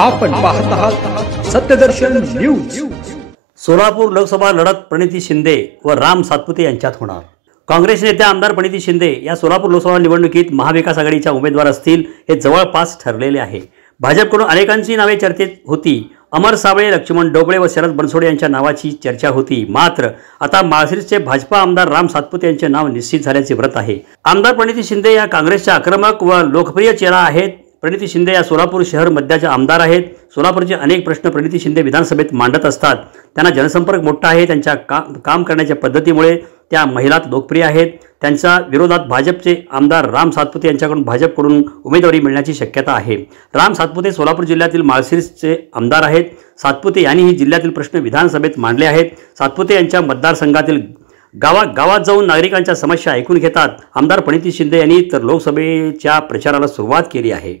आपण पाहत आहात सत्यदर्शन न्यूज। सोलापूर लोकसभा लढत प्रणिती शिंदे व राम सातपुते यांच्यात होणार। काँग्रेस नेत्या आमदार प्रणिती शिंदे या सोलापूर लोकसभा निवडणुकीत महाविकास आघाडीच्या उमेदवार असतील हे जवळपास ठरलेले आहे। भाजपकडून अनेकांची नावे चर्चेत होती। अमर साबळे, लक्ष्मण डोबळे व शरद बनसोडे यांच्या नावाची चर्चा होती। मात्र आता माळशिरसचे भाजपा आमदार राम सातपुते यांचे नाव निश्चित झाल्याचे व्रत आहे। आमदार प्रणिती शिंदे या काँग्रेसच्या आक्रमक व लोकप्रिय चेहरा आहेत। प्रणिती शिंदे या सोलापूर शहर मध्याच्या आमदार आहेत। सोलापूरचे अनेक प्रश्न प्रणिती शिंदे विधानसभेत मांडत असतात। त्यांना जनसंपर्क मोठा आहे। त्यांच्या काम करण्याच्या पद्धतीमुळे त्या महिलात लोकप्रिय आहेत। त्यांच्या विरोधात भाजपचे आमदार राम सातपुते यांच्याकडून भाजपकडून उमेदवारी मिळण्याची शक्यता आहे। राम सातपुते सोलापूर जिल्ह्यातील माळशिरसचे आमदार आहेत। सातपुते यांनीही जिल्ह्यातील प्रश्न विधानसभेत मांडले आहेत। सातपुते यांच्या मतदारसंघातील गावात जाऊन नागरिकांच्या समस्या ऐकून घेतात। आमदार प्रणिती शिंदे यांनी तर लोकसभेच्या प्रचाराला सुरुवात केली आहे।